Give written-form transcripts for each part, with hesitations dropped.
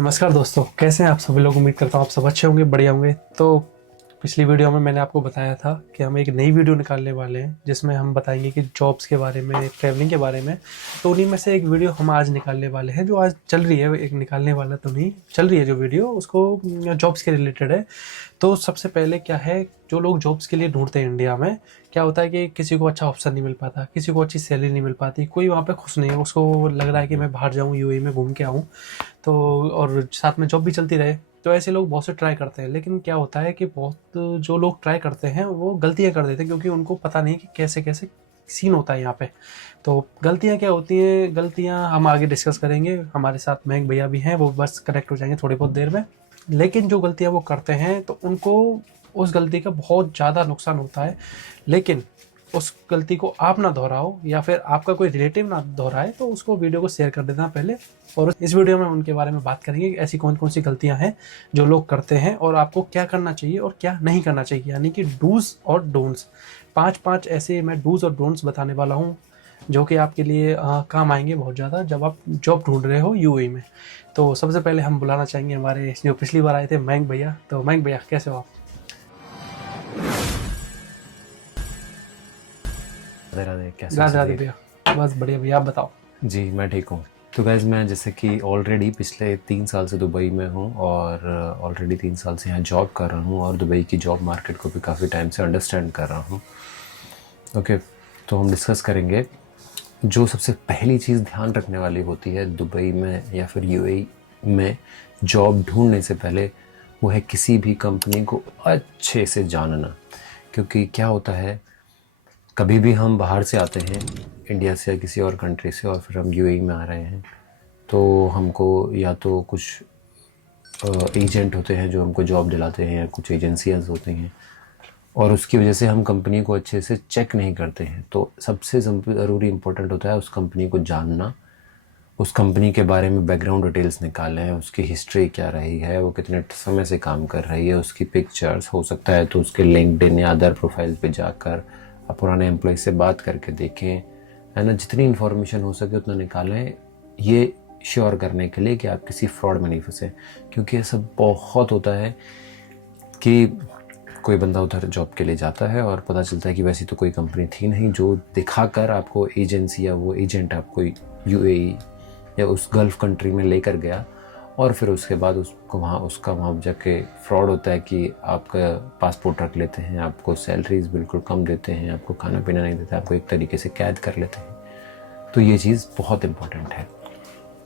नमस्कार दोस्तों, कैसे हैं आप सभी लोग। उम्मीद करता हूँ आप सब अच्छे होंगे, बढ़िया होंगे। तो पिछली वीडियो में मैंने आपको बताया था कि हम एक नई वीडियो निकालने वाले हैं जिसमें हम बताएंगे कि जॉब्स के बारे में, ट्रैवलिंग के बारे में। तो उन्हीं में से एक वीडियो हम आज निकालने वाले हैं, जो आज चल रही है। एक निकालने वाला तो नहीं, चल रही है जो वीडियो, उसको जॉब्स के रिलेटेड है। तो सबसे पहले क्या है, जो लोग जॉब्स के लिए ढूंढते हैं इंडिया में, क्या होता है कि किसी को अच्छा ऑप्शन नहीं मिल पाता, किसी को अच्छी सैलरी नहीं मिल पाती, कोई वहाँ पे खुश नहीं है, उसको लग रहा है कि मैं बाहर जाऊँ, यूएई में घूम के आऊँ, तो और साथ में जॉब भी चलती रहे। तो ऐसे लोग बहुत से ट्राई करते हैं, लेकिन क्या होता है कि बहुत जो लोग ट्राई करते हैं वो गलतियाँ कर देते हैं, क्योंकि उनको पता नहीं कि कैसे कैसे सीन होता है यहाँ पे। तो गलतियाँ क्या होती हैं, गलतियाँ हम आगे डिस्कस करेंगे। हमारे साथ मयंक भैया भी हैं, वो बस कनेक्ट हो जाएंगे थोड़ी बहुत देर में। लेकिन जो गलतियाँ वो करते हैं तो उनको उस गलती का बहुत ज़्यादा नुकसान होता है। लेकिन उस गलती को आप ना दोहराओ, या फिर आपका कोई रिलेटिव ना दोहराए, तो उसको वीडियो को शेयर कर देना पहले। और इस वीडियो में उनके बारे में बात करेंगे कि ऐसी कौन कौन सी गलतियां हैं जो लोग करते हैं और आपको क्या करना चाहिए और क्या नहीं करना चाहिए, यानी कि डूज और डोंट्स। पांच ऐसे मैं डूज और डोंट्स बताने वाला हूँ जो कि आपके लिए काम आएंगे बहुत ज़्यादा जब आप जॉब ढूंढ रहे हो यूएई में। तो सबसे पहले हम बुलाना चाहेंगे हमारे जो पिछली बार आए थे, मयंक भैया। तो मयंक भैया, कैसे हो आप? राधे कैसे राधे राधे चलिए? भैया, बस बढ़िया भैया, आप बताओ। जी मैं ठीक हूँ। तो गैस मैं जैसे कि ऑलरेडी पिछले 3 साल से दुबई में हूँ और ऑलरेडी 3 साल से यहाँ जॉब कर रहा हूँ और दुबई की जॉब मार्केट को भी काफ़ी टाइम से अंडरस्टैंड कर रहा हूँ। ओके, तो हम डिस्कस करेंगे। जो सबसे पहली चीज़ ध्यान रखने वाली होती है दुबई में या फिर यूएई में जॉब ढूंढने से पहले, वो है किसी भी कंपनी को अच्छे से जानना। क्योंकि क्या होता है, कभी भी हम बाहर से आते हैं, इंडिया से या किसी और कंट्री से, और फिर हम यूएई में आ रहे हैं, तो हमको या तो कुछ एजेंट होते हैं जो हमको जॉब दिलाते हैं, या कुछ एजेंसियां होती हैं, और उसकी वजह से हम कंपनी को अच्छे से चेक नहीं करते हैं। तो सबसे ज़रूरी इम्पोर्टेंट होता है उस कंपनी को जानना, उस कंपनी के बारे में बैकग्राउंड डिटेल्स निकालें, उसकी हिस्ट्री क्या रही है, वो कितने समय से काम कर रही है, उसकी पिक्चर्स, हो सकता है तो उसके लिंक्डइन या अदर प्रोफाइल पे जाकर आप पुराने एम्प्लॉय से बात करके देखें, है ना। जितनी इन्फॉर्मेशन हो सके उतना निकालें, ये श्योर करने के लिए कि आप किसी फ्रॉड में नहीं फंसे। क्योंकि ये सब बहुत होता है कि कोई बंदा उधर जॉब के लिए जाता है और पता चलता है कि वैसी तो कोई कंपनी थी नहीं, जो दिखाकर आपको एजेंसी या वो एजेंट आपको यूएई या उस गल्फ़ कंट्री में लेकर गया, और फिर उसके बाद उसको वहाँ जाके फ्रॉड होता है कि आपका पासपोर्ट रख लेते हैं, आपको सैलरीज बिल्कुल कम देते हैं, आपको खाना पीना नहीं देते, आपको एक तरीके से कैद कर लेते हैं। तो ये चीज़ बहुत इम्पोर्टेंट है।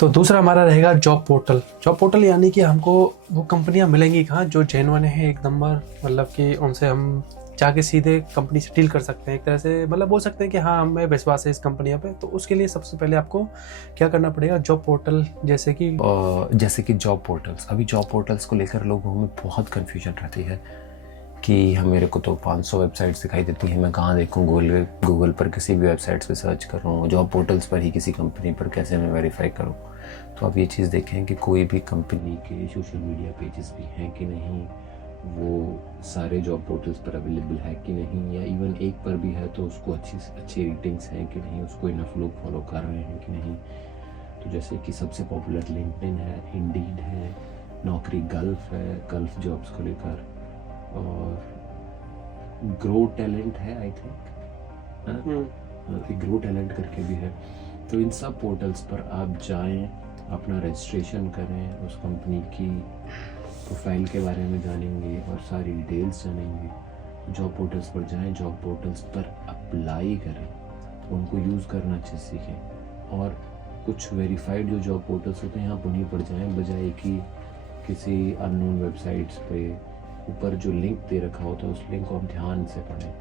तो दूसरा हमारा रहेगा जॉब पोर्टल। जॉब पोर्टल यानी कि हमको वो कंपनियां मिलेंगी कहाँ जो जेन्युइन है एक नंबर, मतलब कि उनसे हम जाके सीधे कंपनी से डील कर सकते हैं, एक तरह से मतलब बोल सकते हैं कि हाँ हमें विश्वास है इस कंपनियों पे। तो उसके लिए सबसे पहले आपको क्या करना पड़ेगा, जॉब पोर्टल जैसे कि जॉब पोर्टल्स, अभी जॉब पोर्टल्स को लेकर लोगों में बहुत कन्फ्यूजन रहती है कि हम मेरे को तो 500 वेबसाइट्स दिखाई देती हैं, मैं कहाँ देखूँ, गूगल पर किसी भी वेबसाइट्स पे सर्च कर रहा हूँ, जॉब पोर्टल्स पर ही किसी कंपनी पर कैसे मैं वेरीफाई करूँ। तो आप ये चीज़ देखें कि कोई भी कंपनी के सोशल मीडिया पेजेस भी हैं कि नहीं, वो सारे जॉब पोर्टल्स पर अवेलेबल है कि नहीं, या इवन एक पर भी है तो उसको अच्छी रेटिंग्स हैं कि नहीं, उसको इनफ लोग फॉलो कर रहे हैं कि नहीं। तो जैसे कि सबसे पॉपुलर लिंक्डइन है, इंडीड है, नौकरी गल्फ है, गल्फ जॉब्स को लेकर, और ग्रो टैलेंट है आई थिंक, है ना, ग्रो टैलेंट करके भी है। तो इन सब पोर्टल्स पर आप जाएं, अपना रजिस्ट्रेशन करें, उस कंपनी की प्रोफाइल के बारे में जानेंगे और सारी डिटेल्स जानेंगे। जॉब पोर्टल्स पर जाएं, जॉब पोर्टल्स पर अप्लाई करें, उनको यूज़ करना अच्छे से सीखें, और कुछ वेरीफाइड जो जॉब पोर्टल्स होते हैं आप उन्हीं पर जाएं, बजाय कि किसी अननोन वेबसाइट्स पे ऊपर जो लिंक दे रखा होता है उस लिंक को आप ध्यान से पढ़ें,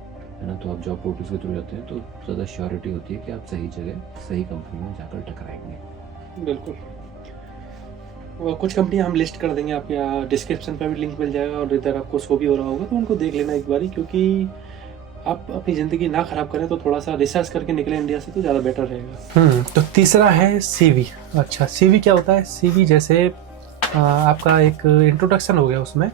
है ना। तो आप जॉब पोर्टल्स के थ्रू जाते हैं तो ज़्यादा श्योरिटी होती है कि आप सही जगह सही कंपनी में जाकर टकराएंगे। बिल्कुल। और कुछ कंपनियां हम लिस्ट कर देंगे, आपके यहाँ डिस्क्रिप्शन पर भी लिंक मिल जाएगा, और इधर आपको शो भी हो रहा होगा, तो उनको देख लेना एक बारी, क्योंकि आप अपनी ज़िंदगी ना ख़राब करें तो थोड़ा सा रिसर्च करके निकले इंडिया से तो ज़्यादा बेटर रहेगा। तो तीसरा है सीवी। अच्छा, सीवी क्या होता है? सीवी जैसे आपका एक इंट्रोडक्शन हो गया उसमें।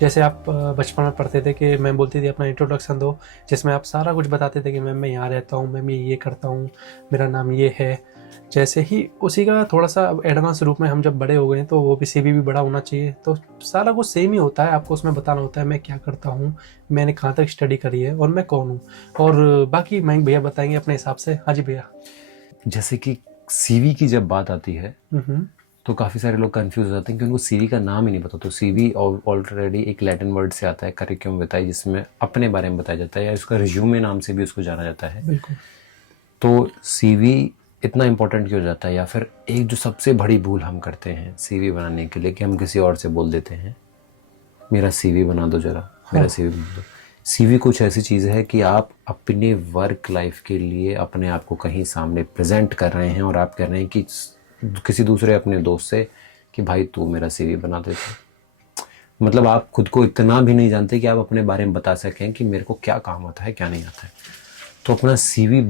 जैसे आप बचपन में पढ़ते थे कि मैम बोलती थी अपना इंट्रोडक्शन दो, जिसमें आप सारा कुछ बताते थे कि मैम मैं यहाँ रहता हूँ, मैम ये करता हूँ, मेरा नाम ये है, जैसे ही उसी का थोड़ा सा एडवांस रूप में हम जब बड़े हो गए तो वो भी CV भी बड़ा होना चाहिए। तो सारा कुछ सेम ही होता है, आपको उसमें बताना होता है मैं क्या करता हूँ, मैंने कहाँ तक स्टडी करी है और मैं कौन हूँ। और बाकी मयंक भैया बताएंगे अपने हिसाब से। हाँ जी भैया। जैसे कि सीवी की जब बात आती है हम्म। तो काफ़ी सारे लोग कंफ्यूज हो जाते हैं कि उनको सीवी का नाम ही नहीं पता। तो सीवी ऑलरेडी एक लैटिन वर्ड से आता है, करिक्यूम विताई, जिसमें अपने बारे में बताया जाता है, या इसका रिज्यूमे नाम से भी उसको जाना जाता है। बिल्कुल। तो सीवी इतना इम्पोर्टेंट क्यों हो जाता है, या फिर एक जो सबसे बड़ी भूल हम करते हैं सीवी बनाने के लिए कि हम किसी और से बोल देते हैं मेरा सीवी बना दो जरा, मेरा सीवी बना दो। सीवी कुछ ऐसी चीज़ है कि आप अपने वर्क लाइफ के लिए अपने आप को कहीं सामने प्रेजेंट कर रहे हैं और आप कह रहे हैं कि किसी दूसरे अपने दोस्त से कि भाई तू मेरा सीवी बना दे। मतलब आप खुद को इतना भी नहीं जानते कि आप अपने बारे में बता सकें कि मेरे को क्या काम आता है क्या नहीं आता है। तो अपना सीवी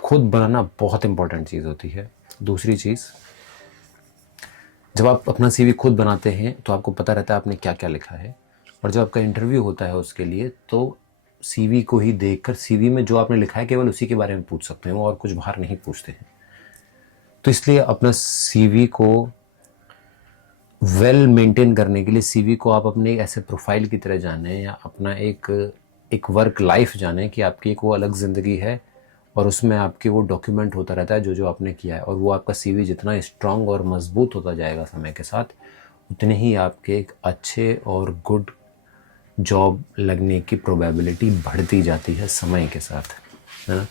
खुद बनाना बहुत इंपॉर्टेंट चीज़ होती है। दूसरी चीज़, जब आप अपना सीवी खुद बनाते हैं तो आपको पता रहता है आपने क्या क्या लिखा है, और जब आपका इंटरव्यू होता है उसके लिए तो सीवी को ही देखकर सीवी में जो आपने लिखा है केवल उसी के बारे में पूछ सकते हैं, और कुछ बाहर नहीं पूछते हैं। तो इसलिए अपना सीवी को वेल मेंटेन करने के लिए सीवी को आप अपने ऐसे प्रोफाइल की तरह जाने, या अपना एक वर्क लाइफ जाने कि आपकी एक वो अलग ज़िंदगी है और उसमें आपके वो डॉक्यूमेंट होता रहता है जो जो आपने किया है। और वो आपका सीवी जितना स्ट्रांग और मजबूत होता जाएगा समय के साथ, उतने ही आपके एक अच्छे और गुड जॉब लगने की प्रोबेबिलिटी बढ़ती जाती है समय के साथ, है ना।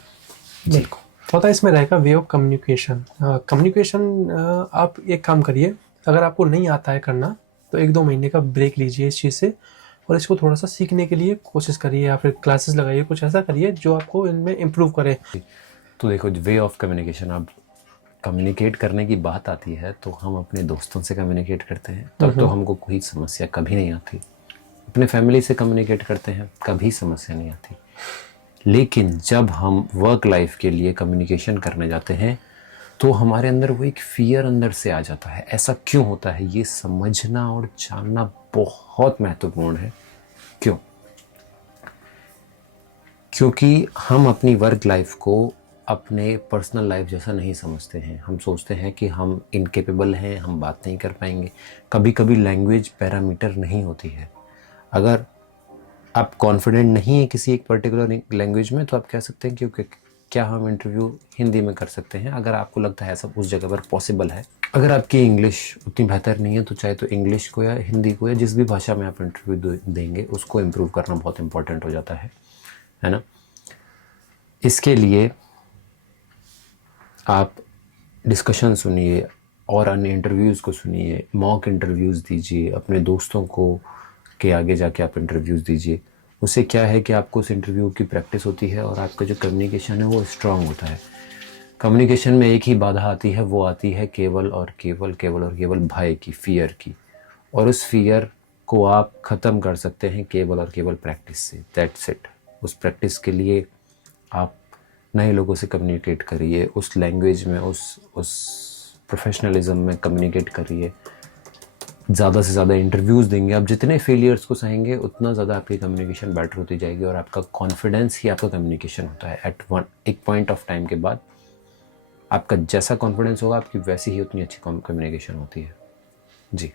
बिल्कुल। होता है इसमें रहेगा वे ऑफ कम्युनिकेशन। कम्युनिकेशन आप एक काम करिए, अगर आपको नहीं आता है करना तो 1-2 महीने का ब्रेक लीजिए इस चीज़ से, और इसको थोड़ा सा सीखने के लिए कोशिश करिए, या फिर क्लासेस लगाइए, कुछ ऐसा करिए जो आपको इनमें इम्प्रूव करे। तो देखो, वे ऑफ कम्युनिकेशन, अब कम्युनिकेट करने की बात आती है तो हम अपने दोस्तों से कम्युनिकेट करते हैं तब तो हमको कोई समस्या कभी नहीं आती। अपने फैमिली से कम्युनिकेट करते हैं कभी समस्या नहीं आती। लेकिन जब हम वर्क लाइफ के लिए कम्युनिकेशन करने जाते हैं तो हमारे अंदर वो एक फियर अंदर से आ जाता है। ऐसा क्यों होता है ये समझना और जानना बहुत महत्वपूर्ण है। क्यों? क्योंकि हम अपनी वर्क लाइफ को अपने पर्सनल लाइफ जैसा नहीं समझते हैं। हम सोचते हैं कि हम इनकेपेबल हैं, हम बात नहीं कर पाएंगे। कभी कभी लैंग्वेज पैरामीटर नहीं होती है। अगर आप कॉन्फिडेंट नहीं है किसी एक पर्टिकुलर लैंग्वेज में तो आप कह सकते हैं कि क्या हम इंटरव्यू हिंदी में कर सकते हैं, अगर आपको लगता है सब उस जगह पर पॉसिबल है। अगर आपकी इंग्लिश उतनी बेहतर नहीं है तो चाहे तो इंग्लिश को या हिंदी को या जिस भी भाषा में आप इंटरव्यू देंगे उसको इम्प्रूव करना बहुत इंपॉर्टेंट हो जाता है ना। इसके लिए आप डिस्कशन सुनिए और अन्य इंटरव्यूज़ को सुनिए, मॉक इंटरव्यूज़ दीजिए, अपने दोस्तों को के आगे जाके आप इंटरव्यूज़ दीजिए। उससे क्या है कि आपको उस इंटरव्यू की प्रैक्टिस होती है और आपका जो कम्युनिकेशन है वो स्ट्रांग होता है। कम्युनिकेशन में एक ही बाधा आती है, वो आती है केवल और केवल भय की, फियर की। और उस फियर को आप ख़त्म कर सकते हैं केवल और केवल प्रैक्टिस से। That's it. उस प्रैक्टिस के लिए आप नए लोगों से कम्युनिकेट करिए, उस लैंग्वेज में, उस प्रोफेशनलिज्म में कम्युनिकेट करिए, ज़्यादा से ज़्यादा इंटरव्यूज़ देंगे। आप जितने फेलियर्स को सहेंगे उतना ज़्यादा आपकी कम्युनिकेशन बेटर होती जाएगी, और आपका कॉन्फिडेंस ही आपका कम्युनिकेशन होता है। एक पॉइंट ऑफ टाइम के बाद आपका जैसा कॉन्फिडेंस होगा आपकी वैसी ही उतनी अच्छी कम्युनिकेशन होती है। जी।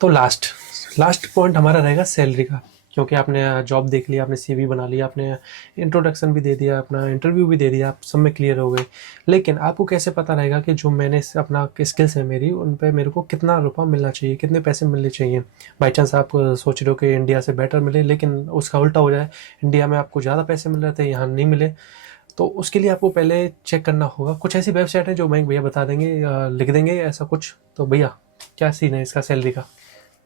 तो लास्ट पॉइंट हमारा रहेगा सैलरी का, क्योंकि आपने जॉब देख लिया, आपने CV बना लिया, आपने इंट्रोडक्शन भी दे दिया, अपना इंटरव्यू भी दे दिया, आप सब में क्लियर हो गए। लेकिन आपको कैसे पता रहेगा कि जो मैंने अपना स्किल्स है मेरी, उन पे मेरे को कितना रुपया मिलना चाहिए, कितने पैसे मिलने चाहिए। बाई चांस आप सोच रहे हो कि इंडिया से बेटर मिले, लेकिन उसका उल्टा हो जाए, इंडिया में आपको ज़्यादा पैसे मिल रहे थे, यहाँ नहीं मिले, तो उसके लिए आपको पहले चेक करना होगा। कुछ ऐसी वेबसाइट है जो मैं भैया बता देंगे, लिख देंगे ऐसा कुछ। तो भैया क्या सीन है इसका सैलरी का?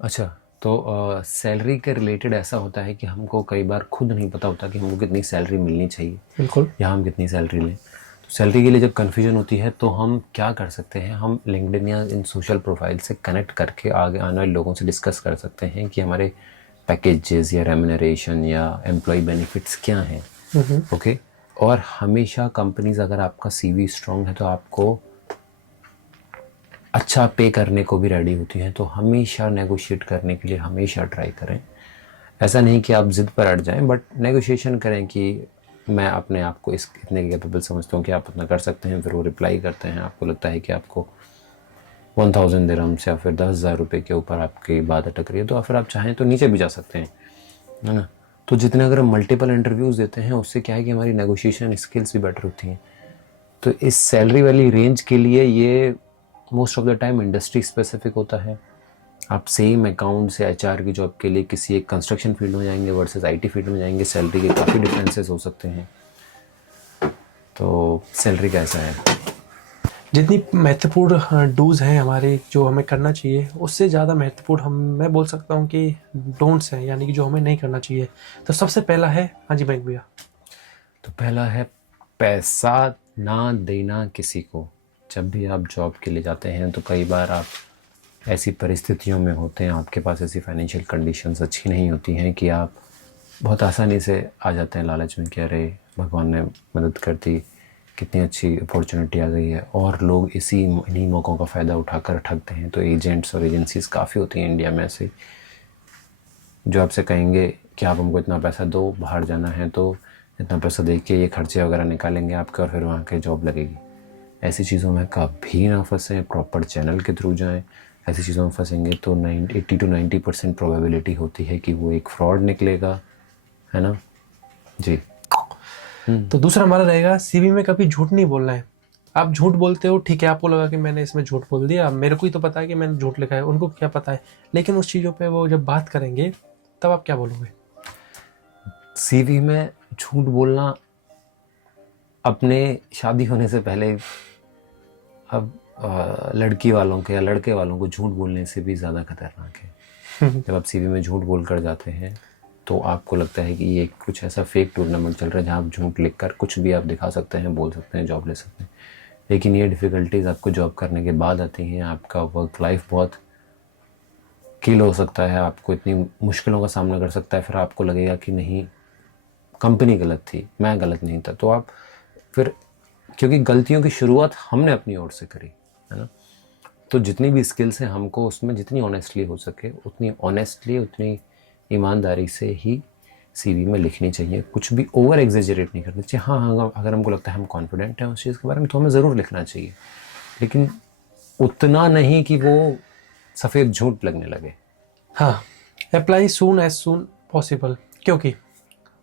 अच्छा, तो सैलरी के रिलेटेड ऐसा होता है कि हमको कई बार खुद नहीं पता होता कि हमको कितनी सैलरी मिलनी चाहिए, बिल्कुल, या हम कितनी सैलरी लें। तो सैलरी के लिए जब कन्फ्यूजन होती है तो हम क्या कर सकते हैं, हम लिंक्डइन या इन सोशल प्रोफाइल से कनेक्ट करके आगे आने वाले लोगों से डिस्कस कर सकते हैं कि हमारे पैकेजेस या रेम्यूनरेशन या एम्प्लॉय बेनिफिट्स क्या हैं। ओके। और हमेशा कंपनीज, अगर आपका CV स्ट्रॉन्ग है तो आपको अच्छा पे करने को भी रेडी होती हैं। तो हमेशा नेगोशिएट करने के लिए हमेशा ट्राई करें। ऐसा नहीं कि आप ज़िद पर अड़ जाएं, बट नेगोशिएशन करें कि मैं अपने आप को इस इतने कैपेबल समझता हूँ कि आप उतना कर सकते हैं, फिर वो रिप्लाई करते हैं, आपको लगता है कि आपको 1000 दिरहम्स या फिर 10,000 रुपये के ऊपर आपकी बात अटक रही है, तो फिर आप चाहें तो नीचे भी जा सकते हैं, है ना। तो जितने अगर हम मल्टीपल इंटरव्यूज़ देते हैं उससे क्या है कि हमारी नेगोशिएशन स्किल्स भी बेटर होती हैं। तो इस सैलरी वाली रेंज के लिए ये most of the time industry specific होता है। आप सेम अकाउंट्स या एचआर की जॉब के लिए किसी एक कंस्ट्रक्शन फील्ड में जाएंगे वर्सेस आईटी फील्ड में जाएंगे, सैलरी के काफ़ी डिफरेंसेस हो सकते हैं। तो सैलरी कैसा है, जितनी महत्वपूर्ण डूज हैं हमारे जो हमें करना चाहिए, उससे ज़्यादा महत्वपूर्ण मैं बोल सकता हूँ कि डोंट्स हैं, यानी कि जो हमें नहीं करना चाहिए। तो सबसे पहला है, हाँ जी बैंक भैया। तो पहला है पैसा ना देना किसी को। जब भी आप जॉब के लिए जाते हैं तो कई बार आप ऐसी परिस्थितियों में होते हैं, आपके पास ऐसी फाइनेंशियल कंडीशंस अच्छी नहीं होती हैं कि आप बहुत आसानी से आ जाते हैं लालच में कि अरे भगवान ने मदद कर दी, कितनी अच्छी अपॉर्चुनिटी आ गई है, और लोग इन्हीं मौक़ों का फ़ायदा उठाकर ठगते हैं। तो एजेंट्स और एजेंसीज़ काफ़ी होती हैं इंडिया में ऐसे, जो आपसे कहेंगे कि आप हमको इतना पैसा दो, बाहर जाना है तो इतना पैसा दे के ये खर्चे वगैरह निकालेंगे आपके और फिर वहाँ के जॉब लगेगी। ऐसी चीज़ों में कभी ना फंसें, प्रॉपर चैनल के थ्रू जाएं। ऐसी चीज़ों में फंसेंगे तो 80 to 90% प्रोबेबिलिटी होती है कि वो एक फ्रॉड निकलेगा, है ना जी। तो दूसरा हमारा रहेगा, सीवी में कभी झूठ नहीं बोलना है। आप झूठ बोलते हो, ठीक है, आपको लगा कि मैंने इसमें झूठ बोल दिया, मेरे को ही तो पता है कि मैंने झूठ लिखा है, उनको क्या पता है। लेकिन उस चीज़ों पे वो जब बात करेंगे तब आप क्या बोलोगे? सीवी में झूठ बोलना अपने शादी होने से पहले अब लड़की वालों के या लड़के वालों को झूठ बोलने से भी ज़्यादा खतरनाक है। जब आप सीवी में झूठ बोल कर जाते हैं तो आपको लगता है कि ये कुछ ऐसा फेक टूर्नामेंट चल रहा है जहाँ आप झूठ लिख कर कुछ भी आप दिखा सकते हैं, बोल सकते हैं, जॉब ले सकते हैं। लेकिन ये डिफ़िकल्टीज़ आपको जॉब करने के बाद आती हैं। आपका वर्क लाइफ बहुत किल हो सकता है, आपको इतनी मुश्किलों का सामना कर सकता है, फिर आपको लगेगा कि नहीं कंपनी गलत थी, मैं गलत नहीं था। तो आप फिर, क्योंकि गलतियों की शुरुआत हमने अपनी ओर से करी, है ना। तो जितनी भी स्किल्स हैं हमको उसमें जितनी ऑनेस्टली हो सके उतनी ऑनेस्टली, उतनी ईमानदारी से ही सीवी में लिखनी चाहिए। कुछ भी ओवर एग्जेजरेट नहीं करना चाहिए। हाँ हाँ, अगर हमको लगता है हम कॉन्फिडेंट हैं उस चीज़ के बारे में तो हमें ज़रूर लिखना चाहिए, लेकिन उतना नहीं कि वो सफ़ेद झूठ लगने लगे। हाँ, apply soon as soon possible, क्योंकि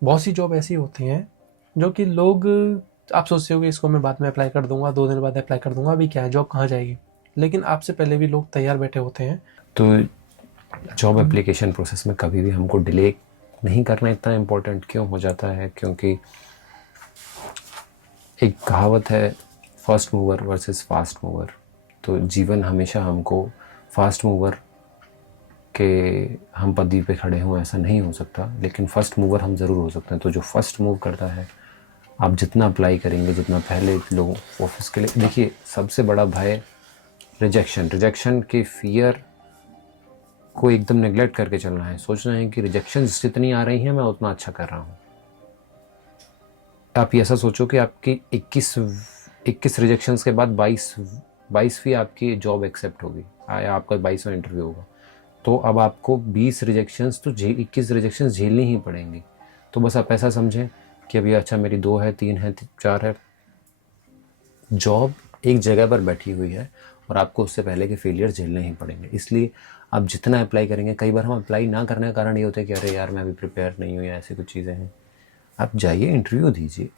बहुत सी जॉब ऐसी होती हैं जो कि लोग, आप सोचते हो कि इसको मैं बाद में अप्लाई कर दूंगा, 2 दिन बाद अप्लाई कर दूंगा, अभी क्या है, जॉब कहाँ जाएगी। लेकिन आपसे पहले भी लोग तैयार बैठे होते हैं। तो जॉब एप्लीकेशन प्रोसेस में कभी भी हमको डिले नहीं करना इतना इम्पोर्टेंट क्यों हो जाता है, क्योंकि एक कहावत है first mover versus fast mover. तो जीवन हमेशा हमको फास्ट मूवर के हम पदवी पे खड़े हों ऐसा नहीं हो सकता, लेकिन फ़र्स्ट मूवर हम ज़रूर हो सकते हैं। तो जो फर्स्ट मूव करता है, आप जितना अप्लाई करेंगे, जितना पहले लोग ऑफिस के लिए, देखिए सबसे बड़ा भय रिजेक्शन के फियर को एकदम नेगलेक्ट करके चलना है। सोचना है कि रिजेक्शन जितनी आ रही हैं मैं उतना अच्छा कर रहा हूँ। आप ऐसा सोचो कि आपकी 21 रिजेक्शंस के बाद 22वीं आपकी जॉब एक्सेप्ट होगी, या आपका 22वां इंटरव्यू होगा। तो अब आपको 20 रिजेक्शंस तो 21 रिजेक्शंस झेलनी ही पड़ेंगी। तो बस आप ऐसा समझें कि अभी अच्छा मेरी 2 है, 3 है, 4 है। जॉब एक जगह पर बैठी हुई है और आपको उससे पहले के फेलियर झेलने ही पड़ेंगे। इसलिए आप जितना अप्लाई करेंगे, कई बार हम अप्लाई ना करने का कारण ये होता है कि अरे यार मैं अभी प्रिपेयर नहीं हूँ या ऐसी कुछ चीज़ें हैं। आप जाइए, इंटरव्यू दीजिए।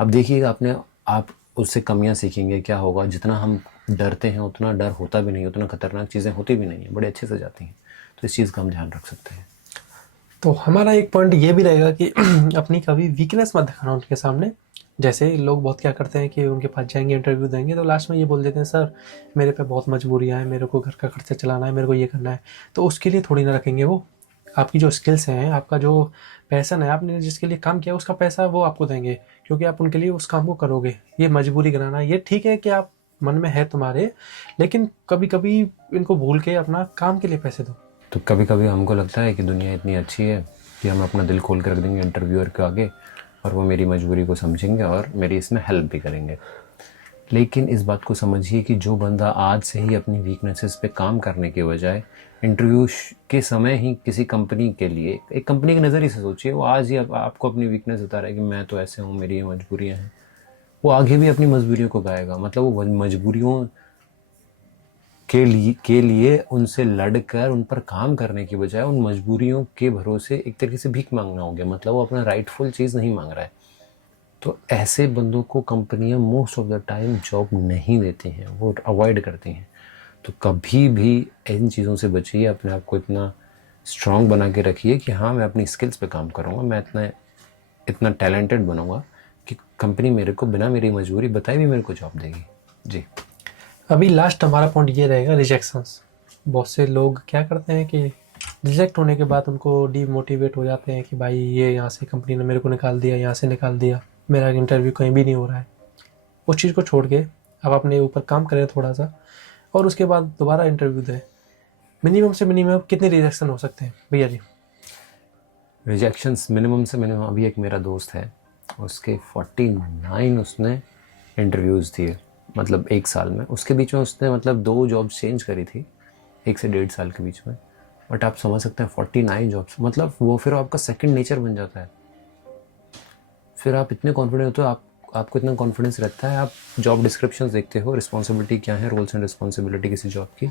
अब देखिएगा आप उससे कमियां सीखेंगे। क्या होगा, जितना हम डरते हैं उतना डर होता भी नहीं, उतना खतरनाक चीज़ें होती भी नहीं है, बड़े अच्छे से जाती हैं। तो इस चीज़ का हम ध्यान रख सकते हैं। तो हमारा एक पॉइंट ये भी रहेगा कि अपनी कभी वीकनेस मत दिखाना उनके सामने। जैसे लोग बहुत क्या करते हैं कि उनके पास जाएंगे, इंटरव्यू देंगे, तो लास्ट में ये बोल देते हैं सर मेरे पे बहुत मजबूरियाँ हैं, मेरे को घर का खर्चा चलाना है, मेरे को ये करना है। तो उसके लिए थोड़ी ना रखेंगे वो। आपकी जो स्किल्स हैं, आपका जो पैसन है, आपने जिसके लिए काम किया उसका पैसा वो आपको देंगे, क्योंकि आप उनके लिए उस काम को करोगे। ये मजबूरी कराना, ये ठीक है कि आप मन में है तुम्हारे, लेकिन कभी कभी इनको भूल के अपना काम के लिए पैसे दो। तो कभी कभी हमको लगता है कि दुनिया इतनी अच्छी है कि हम अपना दिल खोल कर रख देंगे इंटरव्यूअर के आगे और वो मेरी मजबूरी को समझेंगे और मेरी इसमें हेल्प भी करेंगे। लेकिन इस बात को समझिए कि जो बंदा आज से ही अपनी वीकनेसेस पे काम करने के बजाय इंटरव्यू के समय ही किसी कंपनी के लिए, एक कंपनी के नज़रिए से सोचिए, वो आज ही आपको अपनी वीकनेस बता रहा है कि मैं तो ऐसे हूँ, मेरी ये मजबूरियाँ हैं, वो आगे भी अपनी मजबूरियों को गाएगा। मतलब वो मजबूरियों के लिए उनसे लड़कर उन पर काम करने की बजाय उन मजबूरियों के भरोसे एक तरीके से भीख मांगना हो गया। मतलब वो अपना राइटफुल चीज़ नहीं मांग रहा है। तो ऐसे बंदों को कंपनियां most of the time job नहीं देती हैं, वो अवॉइड करती हैं। तो कभी भी इन चीज़ों से बचिए, अपने आप को इतना स्ट्रांग बना के रखिए कि हाँ मैं अपनी स्किल्स पे काम करूँगा, मैं इतना टैलेंटेड बनूँगा कि कंपनी मेरे को बिना मेरी मजबूरी बताए भी मेरे को जॉब देगी। जी। अभी लास्ट हमारा पॉइंट ये रहेगा, रिजेक्शंस। बहुत से लोग क्या करते हैं कि रिजेक्ट होने के बाद उनको डीमोटिवेट हो जाते हैं कि भाई ये यहाँ से कंपनी ने मेरे को निकाल दिया, यहाँ से निकाल दिया, मेरा इंटरव्यू कहीं भी नहीं हो रहा है। उस चीज़ को छोड़ के आप अपने ऊपर काम करें थोड़ा सा और उसके बाद दोबारा इंटरव्यू दें। मिनिमम से मिनिमम कितने रिजेक्शन हो सकते हैं भैया जी? रिजेक्शंस मिनिमम से मिनिमम, अभी एक मेरा दोस्त है, उसके 49 उसने इंटरव्यूज़ दिए, मतलब 1 साल में। उसके बीच में उसने मतलब 2 जॉब्स चेंज करी थी 1 से 1.5 साल के बीच में। बट आप समझ सकते हैं 49 जॉब्स, मतलब वो फिर आपका सेकंड नेचर बन जाता है। फिर आप इतने कॉन्फिडेंट होते हो, आपको इतना कॉन्फिडेंस रहता है, आप जॉब डिस्क्रिप्शंस देखते हो, रिस्पॉन्सिबिलिटी क्या है, रोल्स एंड रिस्पॉन्सिबिलिटी किसी जॉब की,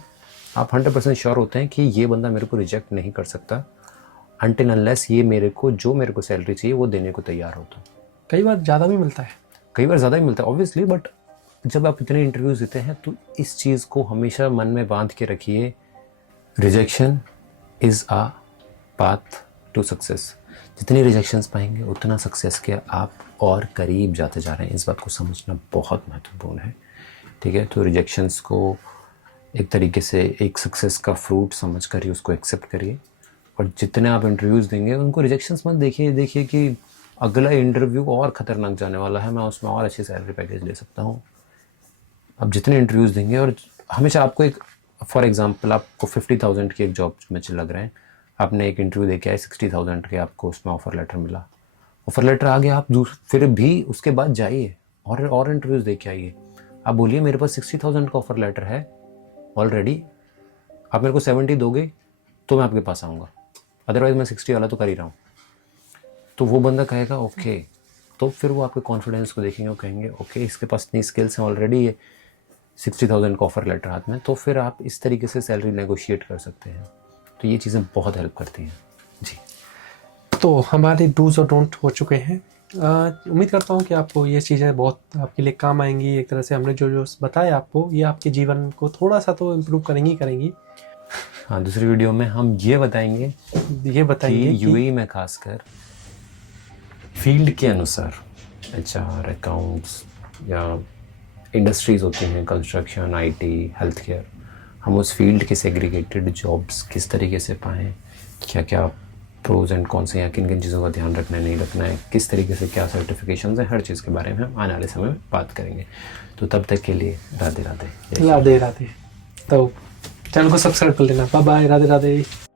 आप 100% श्योर होते हैं कि ये बंदा मेरे को रिजेक्ट नहीं कर सकता अनटिल अनलेस ये मेरे को सैलरी चाहिए वो देने को तैयार होता। कई बार ज़्यादा भी मिलता है, कई बार ज़्यादा ही मिलता है ऑब्वियसली। बट जब आप इतने इंटरव्यूज़ देते हैं तो इस चीज़ को हमेशा मन में बांध के रखिए, rejection is a path to success. जितनी रिजेक्शंस पाएंगे उतना सक्सेस के आप और करीब जाते जा रहे हैं। इस बात को समझना बहुत महत्वपूर्ण है, ठीक है। तो रिजेक्शंस को एक तरीके से एक सक्सेस का फ्रूट समझ कर ही उसको एक्सेप्ट करिए। और जितने आप इंटरव्यूज़ देंगे उनको रिजेक्शंस मत देखिए कि अगला इंटरव्यू और ख़तरनाक जाने वाला है, मैं उसमें और अच्छी सैलरी पैकेज ले सकता हूँ। आप जितने इंटरव्यूज़ देंगे, और हमेशा आपको एक, फॉर एग्जांपल आपको 50,000 की एक जॉब में लग रहे हैं, आपने एक इंटरव्यू दे के आए 60,000 के, आपको उसमें ऑफ़र लेटर मिला, ऑफ़र लेटर आ गया, आप फिर भी उसके बाद जाइए और इंटरव्यूज़ दे के आइए। आप बोलिए मेरे पास 60,000 का ऑफ़र लेटर है ऑलरेडी, आप मेरे को 70 दोगे तो मैं आपके पास आऊँगा, अदरवाइज़ मैं 60 वाला तो कर ही रहा हूँ। तो वो बंदा कहेगा ओके, तो फिर वो आपके कॉन्फिडेंस को देखेंगे, वो कहेंगे ओके इसके पास इतनी स्किल्स हैं ऑलरेडी, ये 60,000 का ऑफ़र लेटर हाथ में, तो फिर आप इस तरीके से सैलरी नेगोशिएट कर सकते हैं। तो ये चीज़ें बहुत हेल्प करती हैं जी। तो हमारे डूज और डोंट हो चुके हैं। उम्मीद करता हूँ कि आपको ये चीज़ें बहुत आपके लिए काम आएंगी। एक तरह से हमने जो बताया आपको, ये आपके जीवन को थोड़ा सा तो इम्प्रूव करेंगी। हाँ, दूसरी वीडियो में हम ये बताएंगे कि यूएई में खासकर फील्ड के अनुसार एचआर, अकाउंट्स या इंडस्ट्रीज़ होती हैं, कंस्ट्रक्शन, आईटी, हेल्थ केयर, हम उस फील्ड के सेग्रीगेटेड जॉब्स किस तरीके से पाएँ, क्या क्या प्रोज एंड कॉन्स हैं, किन किन चीज़ों का ध्यान रखना है, नहीं रखना है, किस तरीके से क्या सर्टिफिकेशंस हैं, हर चीज़ के बारे में हम आने वाले समय में बात करेंगे। तो तब तक के लिए राधे राधे। राधे राधे। तो चैनल को सब्सक्राइब कर लेना। Bye bye, Radhe Radhe.